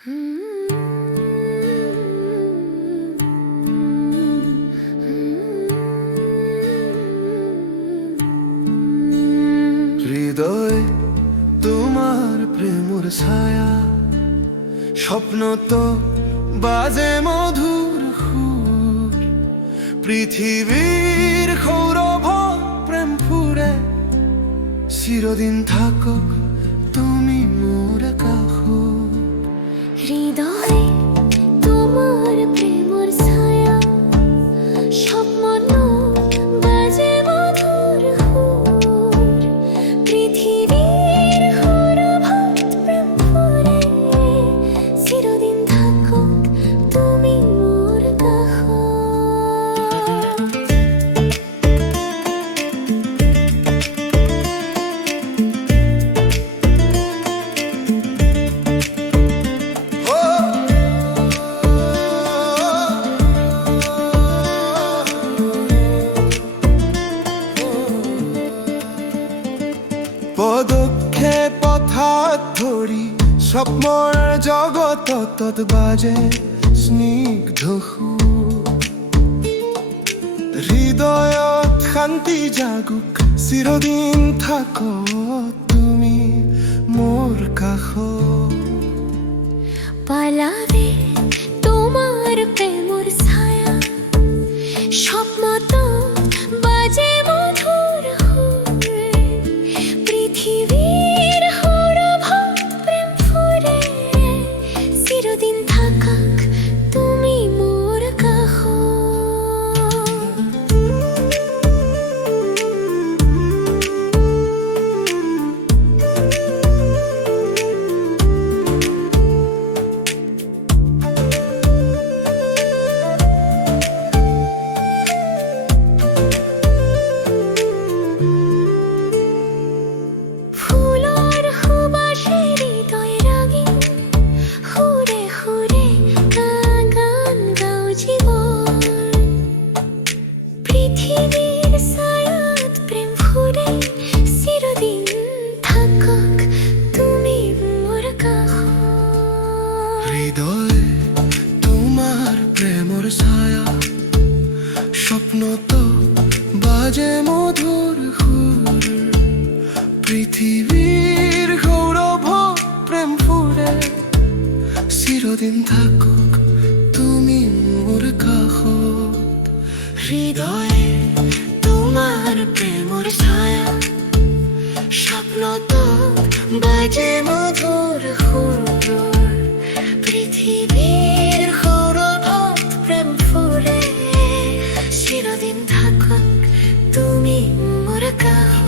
হৃদয় তোমার প্রেমর ছায়া, স্বপ্ন তো বাজে মধুর সুর। পৃথিবীর সৌরভ প্রেম ফুরে, চিরদিন থাকক তুমি মোর কাষত। হৃদয় তোমার প্রেমর ছায়া, স্বপ্ন বাজে মধুর সুর। পৃথিবীর সৌরভ প্রেম ফুরে, চিরদিন থাকক তুমি মোর কাষত। পদক্ষেপ পথাত ধৰি স্বপ্নৰ জগতত বাজে স্নিগ্ধ সুৰ। হৃদয়ত শান্তি জাগুক, চিৰদিন থাকক তুমি মোৰ কাষত। পালাবে তোমার প্রেমর ছায়া, স্বপ্ন তো বাজে মধুর সুর। পৃথিবীর সৌরভ প্রেম ফুরে, চিরদিন থাকক তুমি মোর কাষত। ফুলৰ সুবাসে হৃদয় ৰাগিন, সুৰে সুৰে গান গাও জীৱন। পৃথিৱীৰ ছায়াত প্ৰেম ফুৰে, চিৰদিন থাকক তুমি মোৰ কাষত। হৃদয় তোমার প্রেমর ছায়া, স্বপ্ন তো বাজে মধুর সুর। পৃথিবীর সৌরভ প্রেম ফুরে, চিরদিন থাকক তুমি মোর কাষত। হৃদয় তোমার প্রেমর ছায়া, স্বপ্ন তো বাজে মধুর সুর। পৃথিবীর সৌরভ প্রেম ফুরে, চিরদিন থাকক তুমি মোর কাষত।